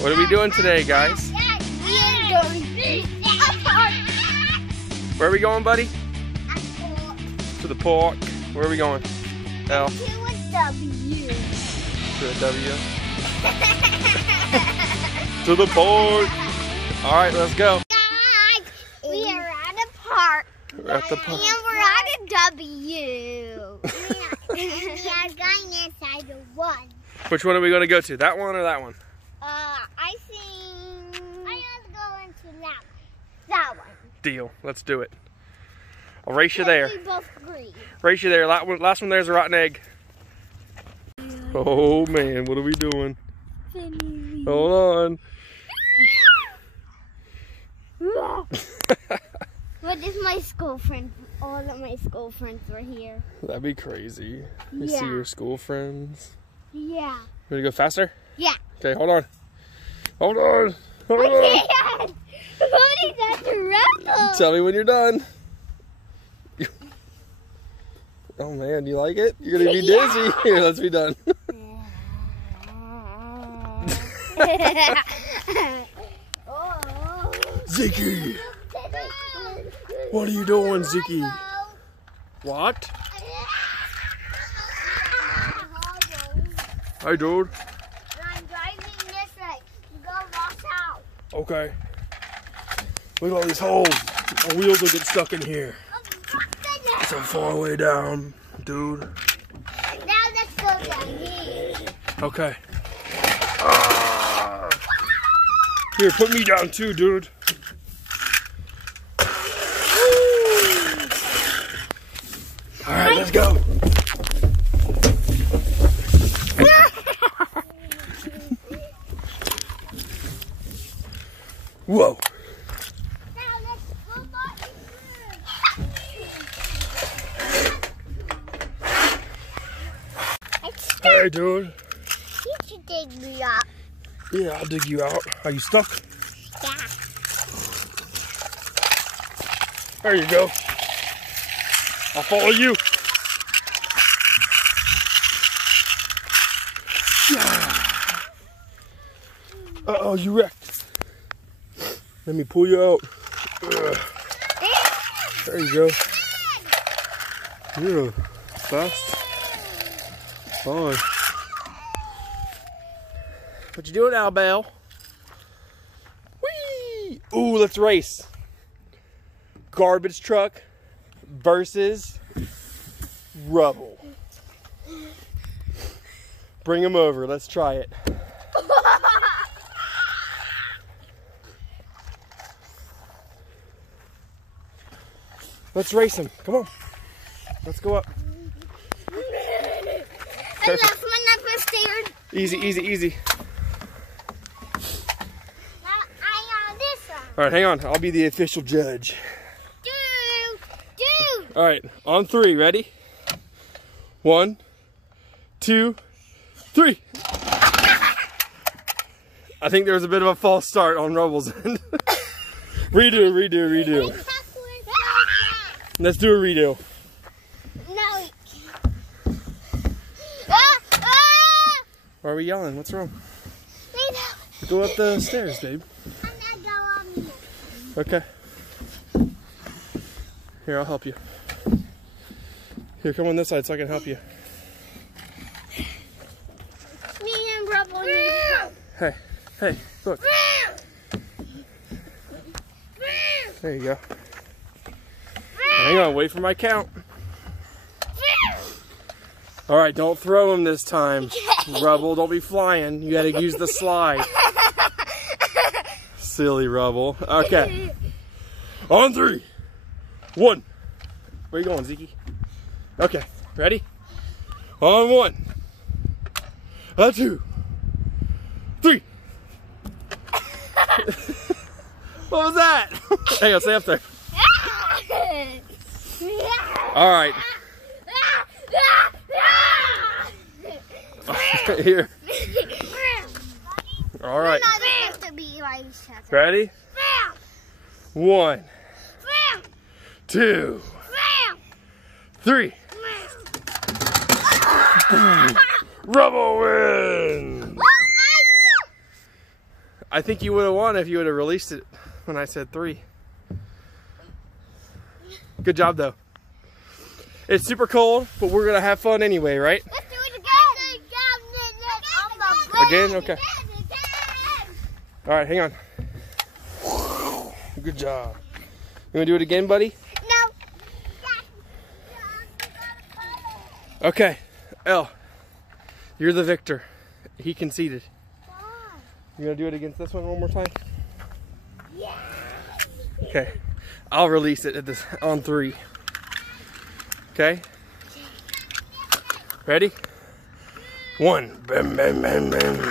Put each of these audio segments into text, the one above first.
What are we doing today, guys? We are going to a park. Where are we going, buddy? To the park. Where are we going? L. To a W. To a W. To the park. All right, let's go. Guys, we are at a park. We're at the park. And we're at a W. We are going inside the one. Which one are we going to go to? That one or that one? I think I want to go into that one. That one. Deal. Let's do it. I'll race you there. We both agree. Race you there. Last one there's a rotten egg. Oh man, what are we doing? Hold on. What if my school friends, all of my school friends were here? That'd be crazy. You see your school friends. Yeah. Ready to go faster? Yeah. Okay, hold on. Hold on. Hold on. I can't. I'm holding that to Rubble. Tell me when you're done. Oh man, you like it? You're gonna be dizzy. Here, let's be done. Ziki! What are you doing, Ziki? What? Hey, dude. I'm driving this way. You go walk out. Okay. Look at all these holes. My wheels will get stuck in here. It's so far way down, dude. Now let's go down here. Okay. Here, put me down too, dude. All right, let's go. Whoa. Now let's go back. Hey, dude. You should dig me up. Yeah, I'll dig you out. Are you stuck? Yeah. There you go. I'll follow you. Uh-oh, you wrecked. Let me pull you out. There you go. You're fast. Fine. What you doing now, Belle? Whee! Ooh, let's race. Garbage truck versus Rubble. Bring him over. Let's try it. Let's race him. Come on. Let's go up. I lost my number stairs. Easy, easy, easy. Now I'm on this one. All right, hang on. I'll be the official judge. Dude. All right, on 3. Ready? 1, 2, 3. I think there was a bit of a false start on Rubble's end. Redo. Let's do a redo. No. Why are we yelling? What's wrong? Go up the stairs, babe. I'm gonna go on here. Okay. Here, I'll help you. Here, come on this side so I can help you. Me and Rubble need help. Hey, look. There you go. Hang on, wait for my count. All right, don't throw him this time. Rubble, don't be flying. You gotta use the slide. Silly Rubble. Okay. On 3. 1. Where you going, Zeke? Okay, ready? On 1. 2. 3. What was that? Hang on, stay up there. All right. Here. All right. Ready? 1, 2, 3. Rubble wins. I think you would have won if you would have released it when I said 3. Good job, though. It's super cold, but we're gonna have fun anyway, right? Let's do it again. Again? Okay. All right, hang on. Good job. You wanna do it again, buddy? No. Okay, Elle, you're the victor. He conceded. You gonna do it against this one more time? Yeah. Okay, I'll release it on 3. Okay. Ready? 1. Bam, bam, bam, bam.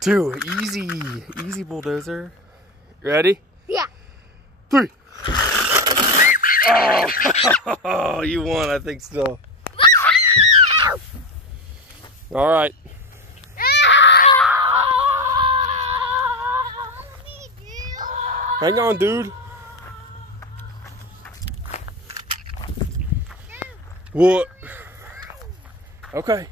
2. Easy bulldozer. Ready? Yeah. 3. Oh, you won, I think, still. All right. Hang on, dude. What? Okay.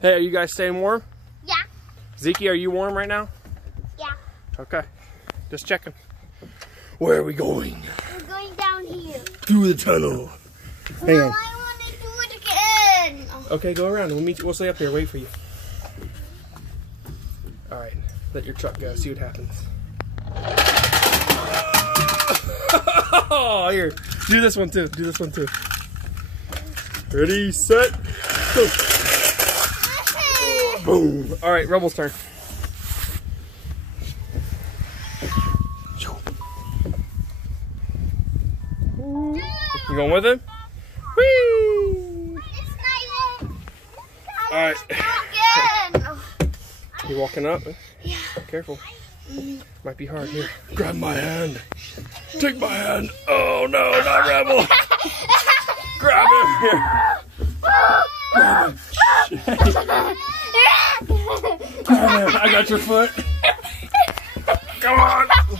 Hey, are you guys staying warm? Yeah. Zeke, are you warm right now? Yeah. Okay. Just checking. Where are we going? We're going down here. Through the tunnel. Hang on. I want to do it again. Okay, go around. We'll meet you. We'll stay up here. Wait for you. All right. Let your truck go. See what happens. Oh, here. Do this one too. Do this one too. Ready, set, go. Boom. All right, Rubble's turn. You going with him? Whee! All right. You walking up? Yeah. Careful. Might be hard. Here. Grab my hand. Take my hand. Oh no, not Rebel. Grab him. Here. Grab him. Grab him. I got your foot. Come on. Ow,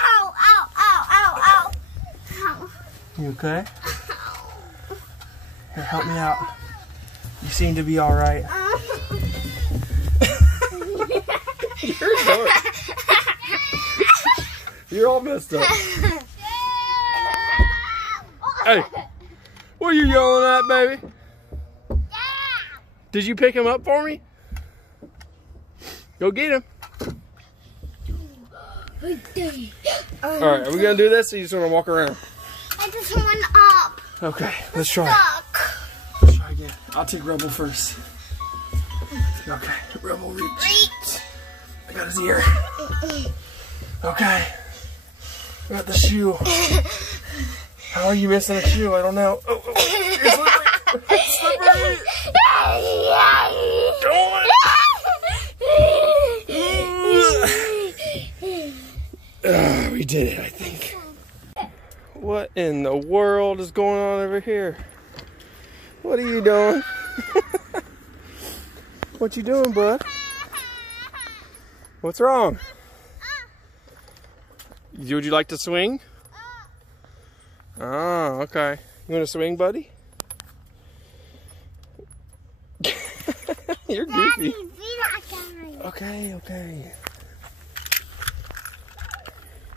ow, ow, ow, ow. You okay? Here, help me out. You seem to be all right. You're dark. You're all messed up. Hey, what are you yelling at, baby? Did you pick him up for me? Go get him. Alright, are we gonna do this or you just wanna walk around? I just went up. Okay, let's try. Stuck. Let's try again. I'll take Rebel first. Okay, Rebel reach. I got his ear. Okay. I got the shoe. How are you missing a shoe? I don't know. Oh, you're slippery. Slippery. Go on. We did it, I think. What in the world is going on over here? What are you doing? What you doing, bud? What's wrong? Would you like to swing? Oh, okay. You want to swing, buddy? You're goofy. Okay, okay.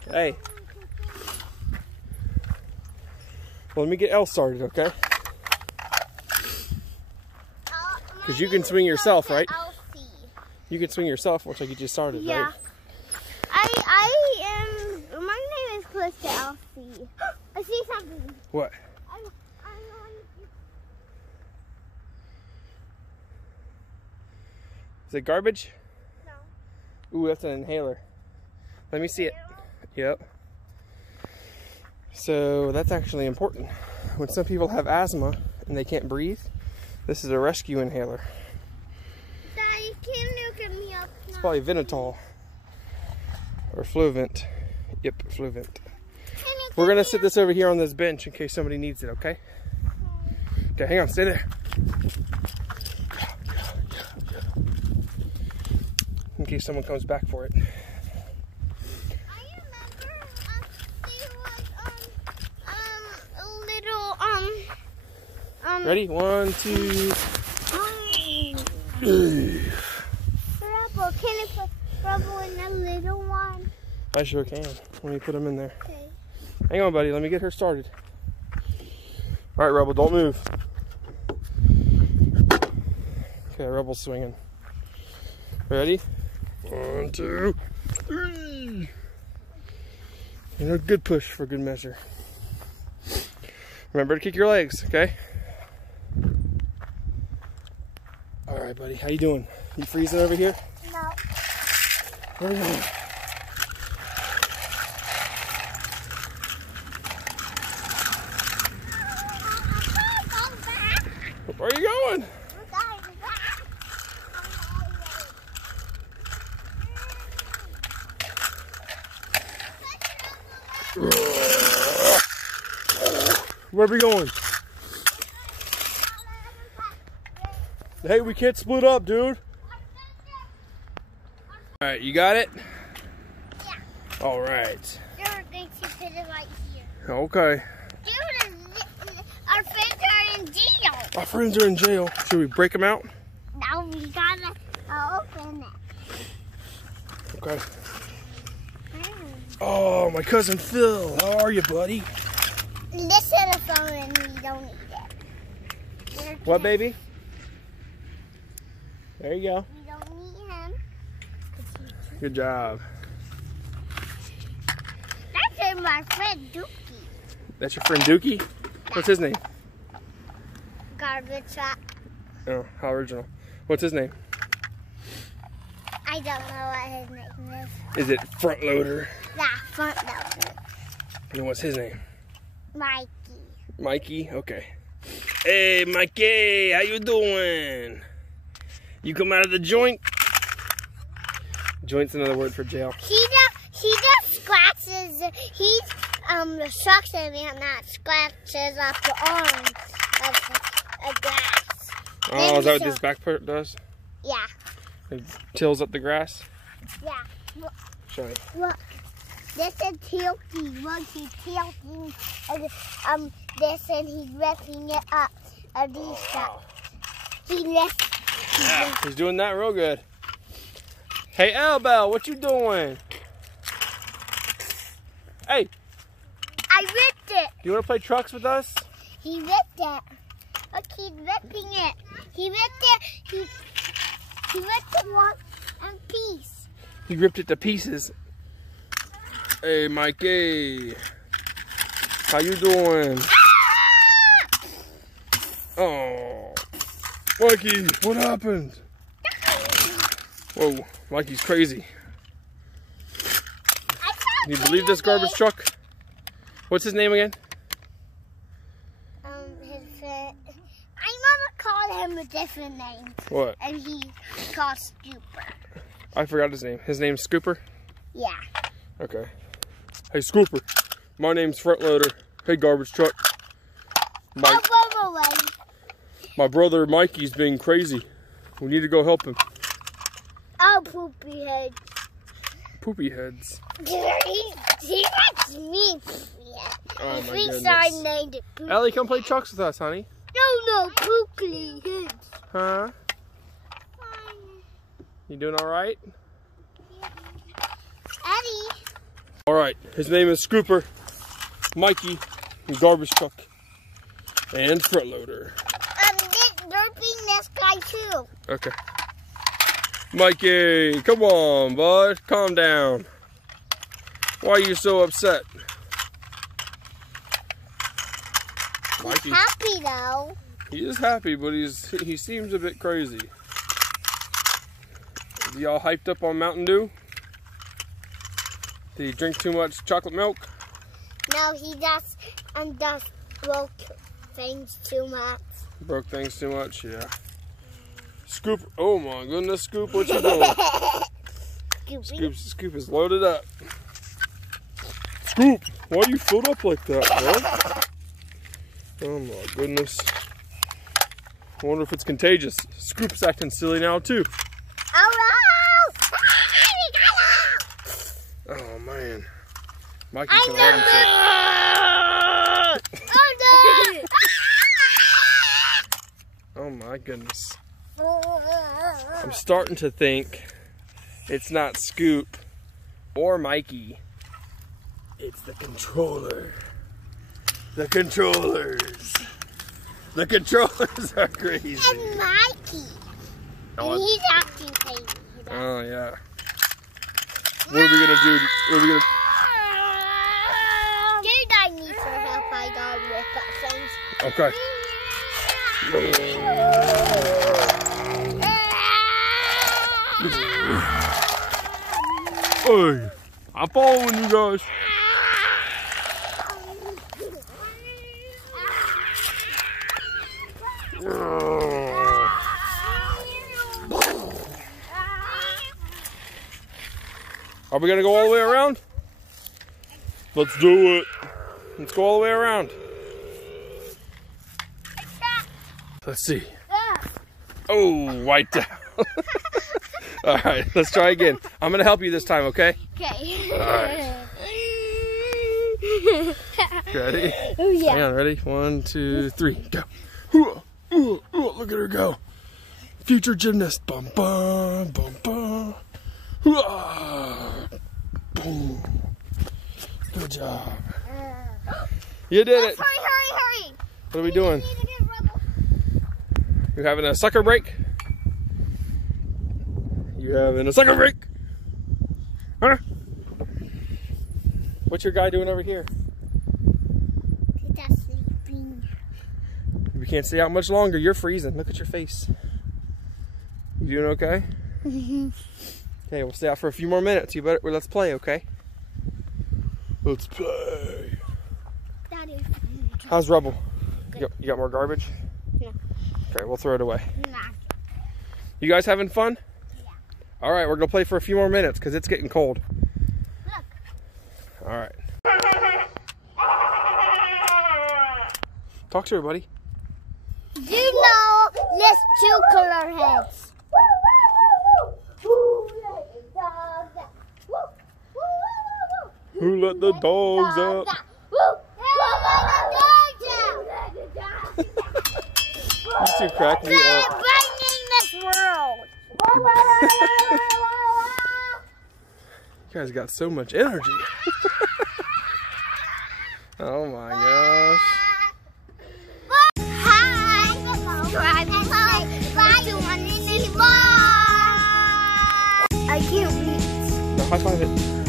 Hey. Well, let me get Elle started, okay? Because you can swing yourself, right? You can swing yourself, looks like you just started, yeah. right? My name is close to Elsie. I see something. What? Is it garbage? No. Ooh, that's an inhaler. Let me see it. Yep. So that's actually important. When some people have asthma and they can't breathe, this is a rescue inhaler. Daddy, can you get me up now? It's probably Venitol or Fluent. Yep, Fluent. We're gonna sit this over here on this bench in case somebody needs it, okay? Okay, hang on, stay there. case someone comes back for it. I remember there was a little Ready? 1, 2. Rubble. Can I put Rubble in the little one? I sure can. Let me put them in there. Okay. Hang on, buddy. Let me get her started. All right, Rubble, don't move. Okay, Rubble's swinging. Ready? 1, 2, 3. And a good push for good measure. Remember to kick your legs, okay? All right, buddy. How you doing? You freezing over here? No. Where are you going? Where are you going? Where are we going? Hey, we can't split up, dude. All right, you got it? Yeah. All right. You're going to put it right here. Okay. Dude, our friends are in jail. Our friends are in jail. Should we break them out? Now we gotta open it. Okay. Oh, my cousin Phil. How are you, buddy? This is a phone and we don't need it. What, baby? There you go. We don't need him. Good job. That's my friend Dookie. That's your friend Dookie? What's his name? Garbage truck. Oh, how original. What's his name? I don't know what his name is. Is it Front Loader? Yeah, front loader. And what's his name? Mikey. Mikey? Okay. Hey, Mikey, how you doing? You come out of the joint? Joint's another word for jail. He just scratches. He sucks him and that scratches up the arm of a grass. Oh, is that what this back part does? Yeah. It tills up the grass? Yeah. Look, Show me. look. This is tilting. Look, he's tilting this and he's ripping it up. These stuff. He lifts. Yeah, he's doing that real good. Hey, Albell, what you doing? Hey. I ripped it. You want to play trucks with us? He ripped it. Look, he's ripping it. He ripped it. He ripped it one in piece. He ripped it to pieces. Hey, Mikey. How you doing? Ah! Oh. Mikey, what happened? Whoa, Mikey's crazy. Can you believe this garbage truck? What's his name again? His friend. My mama called him a different name. What? And he called Scooper. I forgot his name. His name's Scooper? Yeah. Okay. Hey, Scooper. My name's Front Loader. Hey, garbage truck. My brother Mikey's being crazy. We need to go help him. Oh, poopy head. Poopy heads. He likes me, poopy head. Oh, He my thinks goodness. I named it poopy. Ellie, come play trucks with us, honey. No, poopy head. Huh? You doing all right? Eddie. All right. His name is Scooper, Mikey, and garbage truck, and Front Loader. They're being this guy too. Okay. Mikey, come on, bud. Calm down. Why are you so upset? Mikey. He's happy though. He is happy, but he seems a bit crazy. Is he all hyped up on Mountain Dew? Did he drink too much chocolate milk? No, he just broke things too much. Broke things too much, yeah. Scoop, oh my goodness, Scoop, what you doing? Scoop is loaded up. Scoop, why do you fold up like that, bro? Oh my goodness. I wonder if it's contagious. Scoop's acting silly now too. Oh no! Mikey's gonna let him sit. Oh my goodness. I'm starting to think it's not Scoop or Mikey. It's the controller. The controllers. The controllers are crazy. And Mikey. Oh, And he's acting crazy. Oh yeah. What are we gonna do? What are we gonna? Did I need for help? I got with things. Okay. Hey, I'm following you guys. Are we gonna go all the way around? Let's do it. Let's go all the way around. Let's see. Oh, white down. All right, let's try again. I'm gonna help you this time, okay? Okay. All right. Ready? Oh yeah. Hang on, ready? 1, 2, 3, go. Look at her go. Future gymnast. Bum bum bum bum. Boom. Good job. You did it. Hurry. What are we doing? We need to get Rubble. You having a sucker break? You having a sucker break? Huh? What's your guy doing over here? He's sleeping. We can't stay out much longer. You're freezing. Look at your face. You doing okay? Okay, we'll stay out for a few more minutes. You better. Well, let's play, okay? Let's play. Daddy. How's Rubble? You got more garbage? Yeah. Okay, we'll throw it away. Nah. You guys having fun? Yeah. All right, we're gonna play for a few more minutes because it's getting cold. Look. All right. Talk to her, buddy. You know, there's 2 color heads. Who let the dogs out? You two crack me They're up. burning this world. You guys got so much energy. Oh my gosh. Hi. Subscribe and like to one in this vlog. I can't reach. No, high five it.